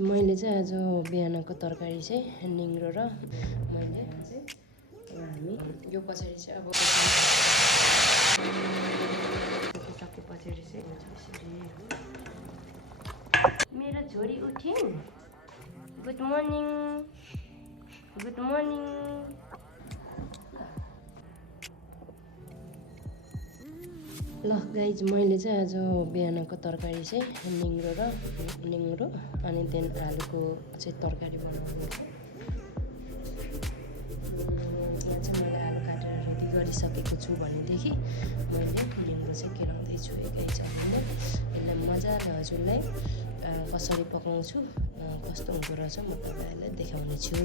मैले चाहिँ आज बिहानको तरकारी चाहिँ निङ्ग्रो र मैले चाहिँ हामी यो पछाडि चाहिँ अब सके पछाडि चाहिँ यसरी मेरो छोरी उठिन्। Good morning good morning. ल गाइज मैले चाहिँ आज बिहानको तरकारी चाहिँ निङ्ग्रो अनि त्यहाँदेखि आलुको चाहिँ तरकारी बनाउनु चाहिँ मैले आलु काटेर रेडी गरिसकेको छु भनेदेखि मैले निङ्ग्रो चाहिँ केलाउँदैछु गाइज। अहिले यसलाई मजाले हजुरलाई कसरी पकाउँछु कस्तो हुँदो रहेछ म तपाईँहरूलाई देखाउने छु।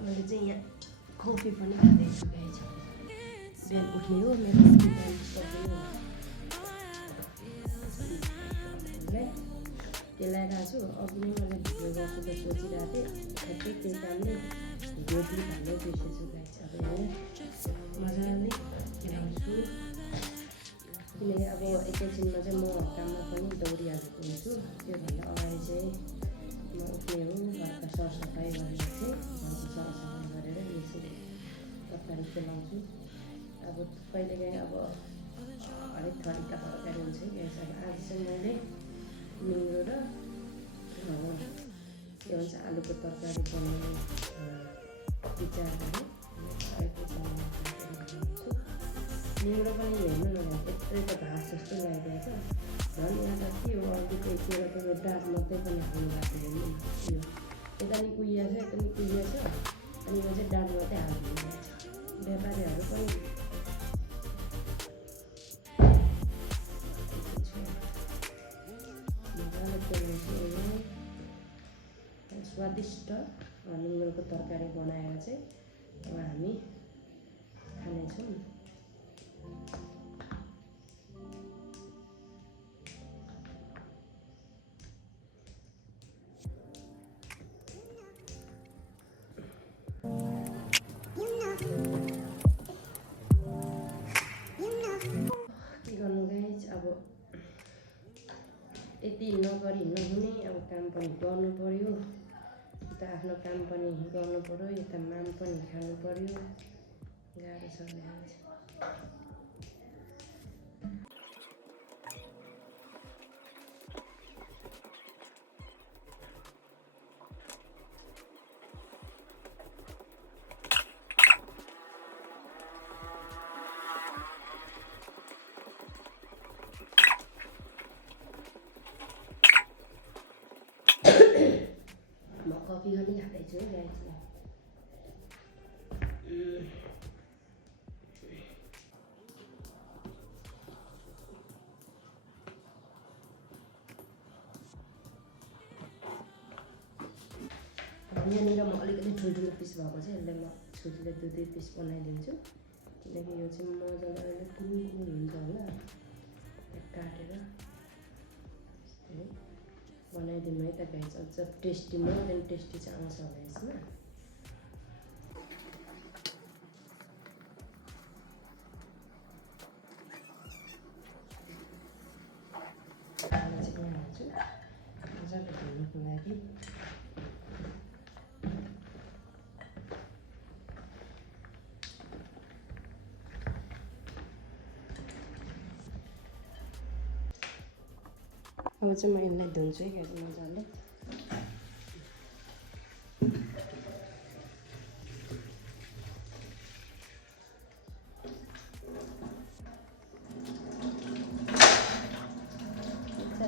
मैले चाहिँ यहाँ कफी पनि खाँदैछु गाइज। बिहान उठ्ने हो मेरो केलाइरहेको छु। अघि नै मैले भिडियो गर्छु त सोचिरहेको थिएँ ठ्याक्कै त्यही कामले भिडियो क्लिप हाल्दै बिर्सेछु गाइज। अब यहाँ मजाले केलाउँछु किनकि अब एकैछिनमा चाहिँ म काममा पनि दौडिहालेको हुन्छु। त्योभन्दा अगाडि चाहिँ म उठ्ने हो घरका सरसफाइ गरेर चाहिँ घरको सरसफाइ गरेर यसरी तरकारी केलाउँछु। अब कहिलेकाहीँ अब हरेक थरीका तरकारी हुन्छ ग्यास। अब आज चाहिँ मैले निङ्ग्रो र के भन्छ आलुको तरकारी बनाउने विचार गरेँ। निङ्ग्रो पनि हेर्नु न यत्रै त घाँस जस्तो लागिरहेको छ। झन् यहाँ त के हो अघिको त्यो डाँट मात्रै पनि हाल्नु भएको हेर्नु न। यो यता नि कुहिया छ यता नि कुहिया छ अनि यो चाहिँ डाँट मात्रै हालिदिनु भएको छ। व्यापारीहरू पनि स्वादिष्ट निङ्ग्रोको तरकारी बनाएर चाहिँ अब हामी खानेछौँ। के गर्नु गाइज अब यति नगरी नहुने अब काम पनि गर्नु पर्यो। उता आफ्नो काम पनि गर्नु पर्यो यता माम पनि खानु पर्यो। गाह्रो छ गाइज। म कफी पनि खाँदैछु है गाइज। यहाँनिर म अलिकति ठुल्ठुलो पिस भएको छ यसलाई म छुरीले दुई पिस बनाइदिन्छु किनकि यो चाहिँ मजाले अहिले कुल हुन्छ होला काटेर बनाइदिनु है त गाइज। अझ टेस्टी मोर देन टेस्टी चाहिँ आउँछ होला यसमा। चाहिँ हाल्छु मजाले धुनुको लागि। अब चाहिँ म यसलाई धुन्छु है गाइज मजाले।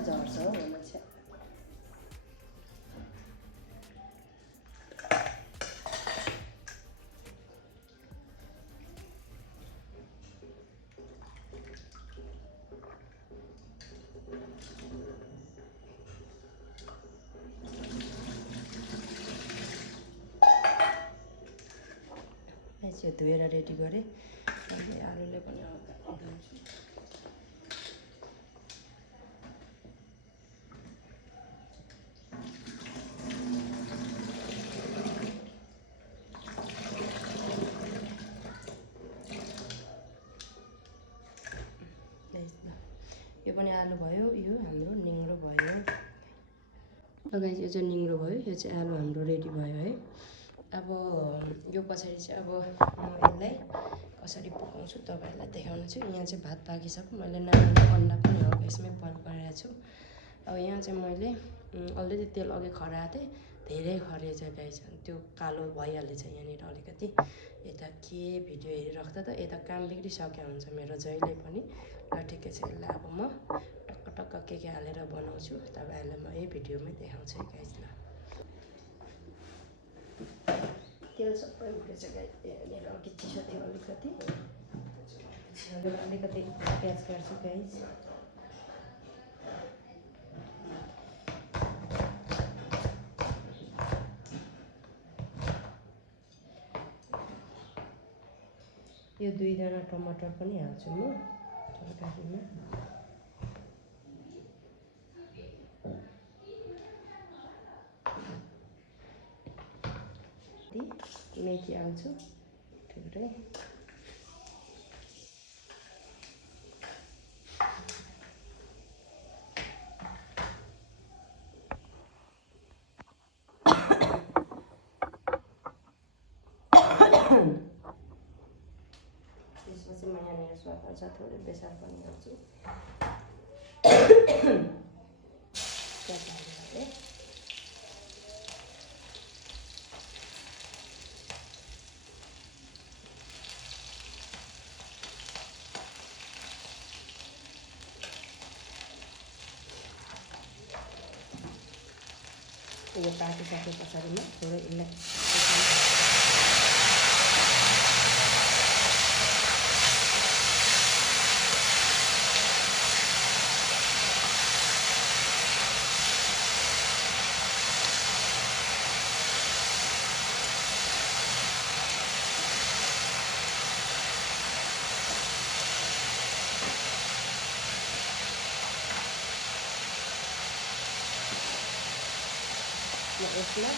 झर्छ हो मान्छे। यो धोएर रेडी गरेँ। अहिले आलुले पनि हल्का धुन्छु। यो पनि आलु भयो, यो हाम्रो निङ्ग्रो भयो। ल गाइस यो चाहिँ निङ्ग्रो भयो, यो चाहिँ आलु हाम्रो रेडी भयो है। अब यो पछाडि चाहिँ अब म यसलाई कसरी पकाउँछु तपाईँहरूलाई देखाउनु छु। यहाँ चाहिँ भात पाकिसक्यो, मैले नानीले अन्डा पनि हल्का यसमै बोइल गरिरहेको छु। अब यहाँ चाहिँ मैले अलरेडी तेल अघि खराएको थिएँ, धेरै खरिएछ गाइस, त्यो कालो भइहालेछ यहाँनिर अलिकति। यता के भिडियो हेरिराख्दा त यता काम बिग्रिसक्यो हुन्छ मेरो जहिले पनि। ल ठिकै छ, यसलाई अब म टक्क टक्क के हालेर बनाउँछु तपाईँहरूलाई म यही भिडियोमै देखाउँछु है गाइस। ल तेल सबै उठेछ गाइस, यहाँनिर अघि चिसो थियो अलिकति, अलिकति प्याज काट्छु गाइस। यो 2 दाना टमाटर पनि हाल्छु म तरकारीमा। मेथी हाल्छु थोरै। त्यसपछि म यहाँनिर स्वाद अनुसार थोरै बेसार पनि हाल्छु। यो पाकिसके पछाडि म थोरै यसलाई यसमा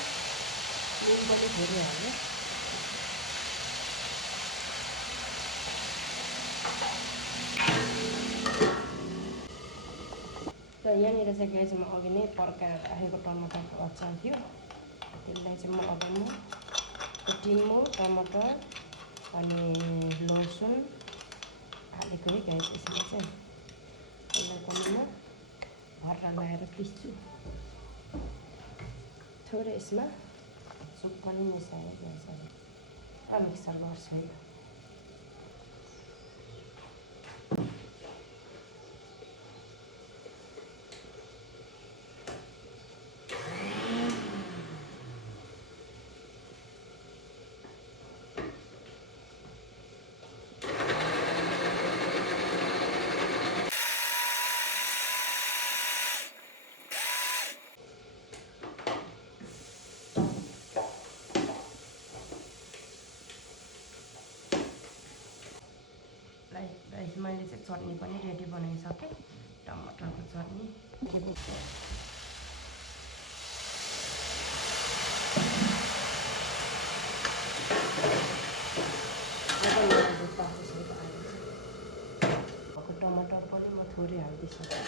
नुन पनि थोरै हाल्नु। र यहाँनिर चाहिँ गाइस म अघि नै पड्काएर राखेको टमाटरको अचार थियो, त्यसलाई चाहिँ म अब टिम्बु टमाटर अनि लसुन हालेको है गाइस। यसमा चाहिँ यसलाई पनि म भर्रा लगाएर पिस्छु, थोरै यसमा सुप पनि मिसाएर गाइस र मिक्सर गर्छु है। गाइस मैले चाहिँ चटनी पनि रेडी बनाइसकेँ, टमाटरको चटनी। टमाटर पनि म थोरै हालिदिइसकेँ।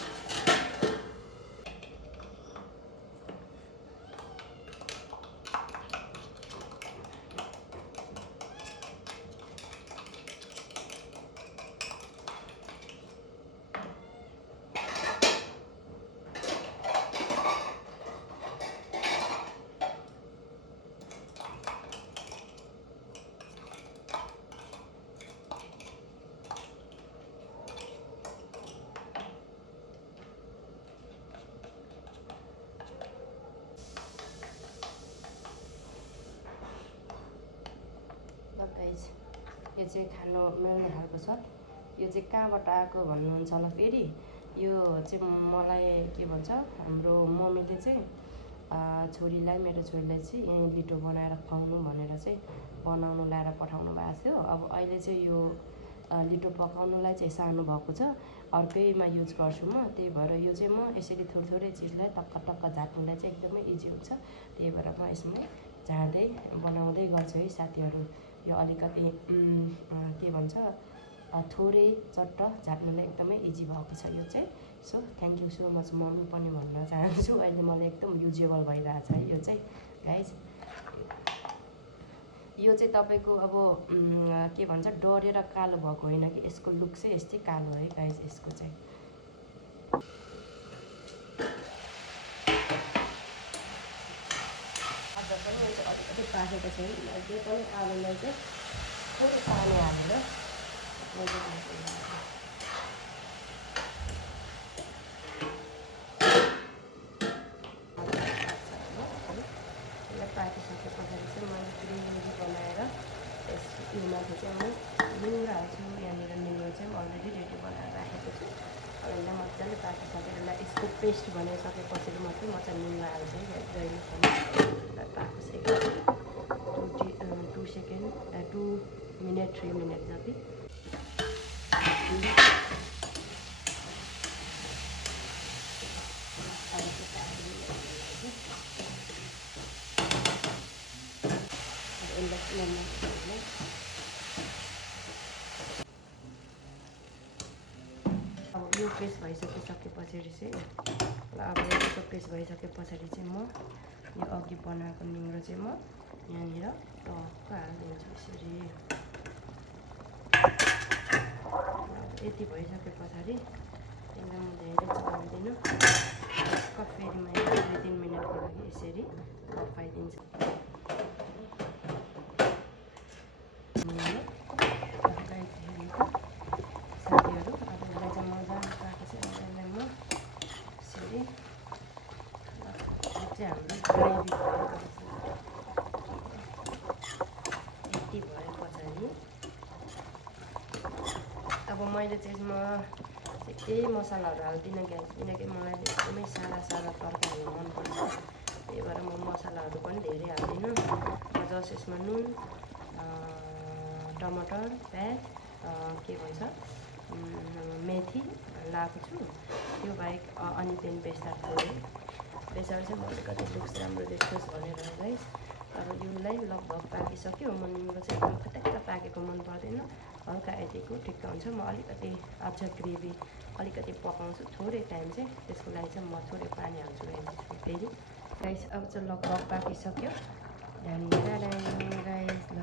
गाइस यो चाहिँ खानु मिल्ने खालको छ। यो चाहिँ कहाँबाट आएको भन्नुहुन्छ होला फेरि। यो चाहिँ मलाई के भन्छ, हाम्रो मम्मीले चाहिँ छोरीलाई, मेरो छोरीलाई चाहिँ यहीँ लिटो बनाएर खुवाउनु भनेर चाहिँ बनाउनु ल्याएर पठाउनु भएको थियो। अब अहिले चाहिँ यो लिटो पकाउनुलाई चाहिँ सानो भएको छ, अर्कैमा युज गर्छु म। त्यही भएर यो चाहिँ म यसरी थोरै चिजलाई टक्क टक्क झाट्नुलाई चाहिँ एकदमै इजी हुन्छ। त्यही भएर म यसमै झाँदै बनाउँदै गर्छु है साथीहरू। यो अलिकति के भन्छ थोरै चट्ट झाट्नुलाई एकदमै इजी भएको छ यो चाहिँ। So thank you so much mummy पनि भन्न चाहन्छु। अहिले मलाई एकदम युजेबल भइरहेछ है यो चाहिँ गाइज। यो चाहिँ तपाईँको अब के भन्छ डढेर कालो भएको होइन कि, यसको लुक चाहिँ यस्तै कालो है गाइज यसको चाहिँ। अझ पनि यो चाहिँ अलिकति पाकेको छैन, त्यो पनि आलुलाई चाहिँ थोरै पानी हालेर पाकिसके पछाडि चाहिँ मैले ग्रेभी बनाएर यसको माथि चाहिँ म निङ्ग्रा हाल्छु। यहाँनिर निङ्ग्रो चाहिँ अलरेडी रेडी बनाएर राखेको छु। यसलाई मजाले पाकिसकेर यसलाई यसको पेस्ट बनाइसकेपछि मात्रै म चाहिँ निङ्ग्रा हाल्छु जहिले पनि पाकिसकेको 2 मिनट 3 मिनट जति। अब यो पेस्ट भइसके पछाडि चाहिँ अब यसको पेस्ट भइसके पछाडि चाहिँ म यो अघि बनाएको निङ्ग्रो चाहिँ म यहाँनिर टक्क हालिदिन्छु यसरी। यति भइसके पछाडि यसलाई म धेरै चलाउँदिनँ, टक्क फेरि मैले 2-3 मिनटको लागि यसरी पकाइदिन्छु। साथीहरू अब यसलाई चाहिँ मजाले पाकेपछि यसलाई म यसरी चाहिँ हाम्रो ग्रेभी यति भए पछाडि अब मैले चाहिँ यसमा केही मसलाहरू हाल्दिनँ ग्यास, किनकि मलाई एकदमै सादा तरकारीहरू मनपर्छ। त्यही भएर म मसलाहरू पनि धेरै हाल्दिनँ। जस यसमा नुन, टमाटर, प्याज, के भन्छ मेथी लगाएको छु। त्यो बाहेक अनि त्यहाँदेखि बेसार थोरै बेसार चाहिँ म अलिकति लुक्स राम्रो देखोस् भनेर गाइस। अब यसलाई लगभग पाकिसक्यो। म निङ्ग्रो चाहिँ एकदम खट्याक्क पाकेको मन पर्दैन, हल्का यतिको ठिक्क हुन्छ। म अलिकति अझ ग्रेभी अलिकति पकाउँछु थोरै टाइम चाहिँ, त्यसको लागि चाहिँ म थोरै पानी हाल्छु फेरि गाइस। अब चाहिँ लगभग पाकिसक्यो गाइस। ल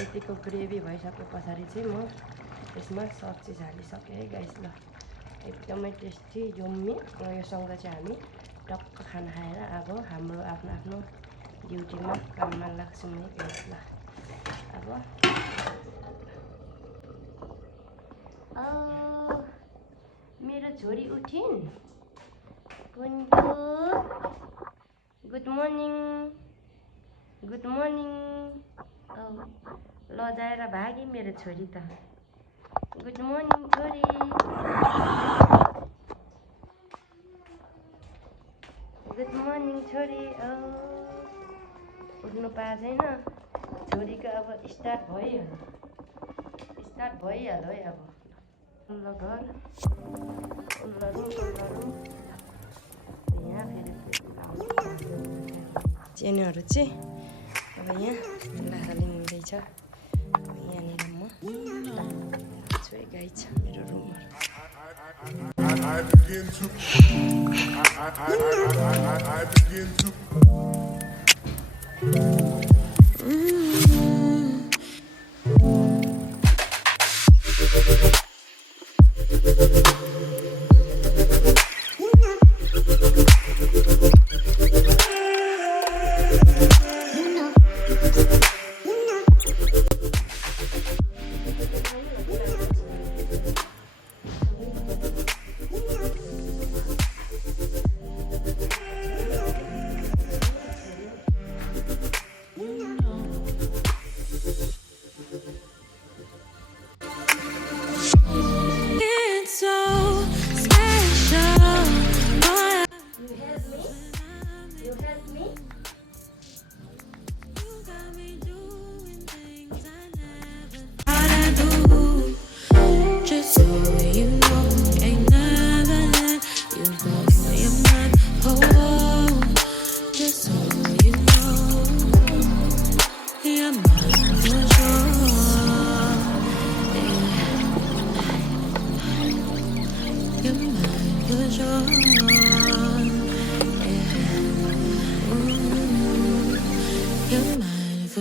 यतिको ग्रेभी भइसके पछाडि चाहिँ म यसमा सब चिज हालिसकेँ है गाइस। ल एकदमै टेस्टी यम्मी। योसँग चाहिँ हामी टक्क खाना खाएर अब हाम्रो आफ्नो आफ्नो ड्युटीमा काममा लाग्छौँ है गाइस। ल अब मेरो छोरी उठिन्। कुन्कु गुड मर्निङ गुड मर्निङ। लजाएर भागी मेरो छोरी त। गुड मर्निङ छोरी। गुड मर्निङ छोरी। उठ्नु पाएको छैन छोरीको, अब स्टार्ट भइहाल्यो है। अब उल्लो घर यहाँ फेरि चेनीहरू चाहिँ अब यहाँ लासालिङ हुँदैछ। यहाँनिर म छु है गाइस मेरो रुमहरू।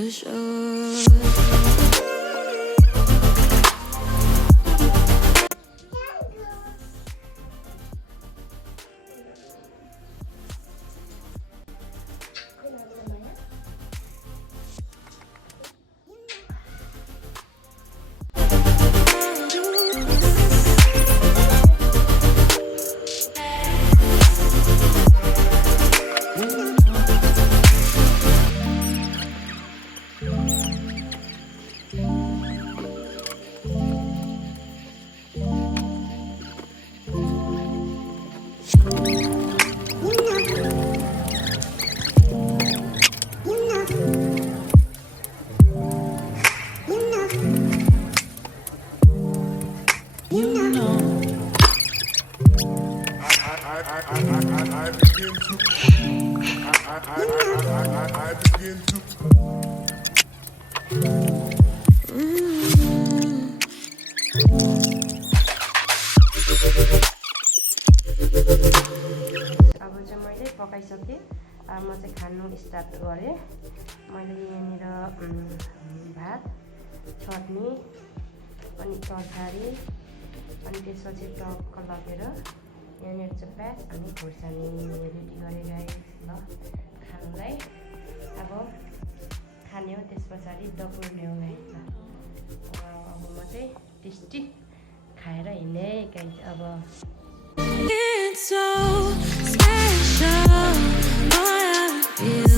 sure. I begin to अब चाहिँ मैले पकाइसकेँ अब म चाहिँ खानु स्टार्ट गरेँ मैले यहाँनिर भात चटनी अनि तरकारी अनि त्यसपछि टक्क लगेर यहाँनिर चाहिँ प्याज अनि खोर्सानी रेडी गरेँ ल खानुलाई अब खाने हो त्यस पछाडि दपुर्ने हो है ल अब म चाहिँ टेस्टी खाएर हिँड्ने गाइस अब It's so special. Oh, I feel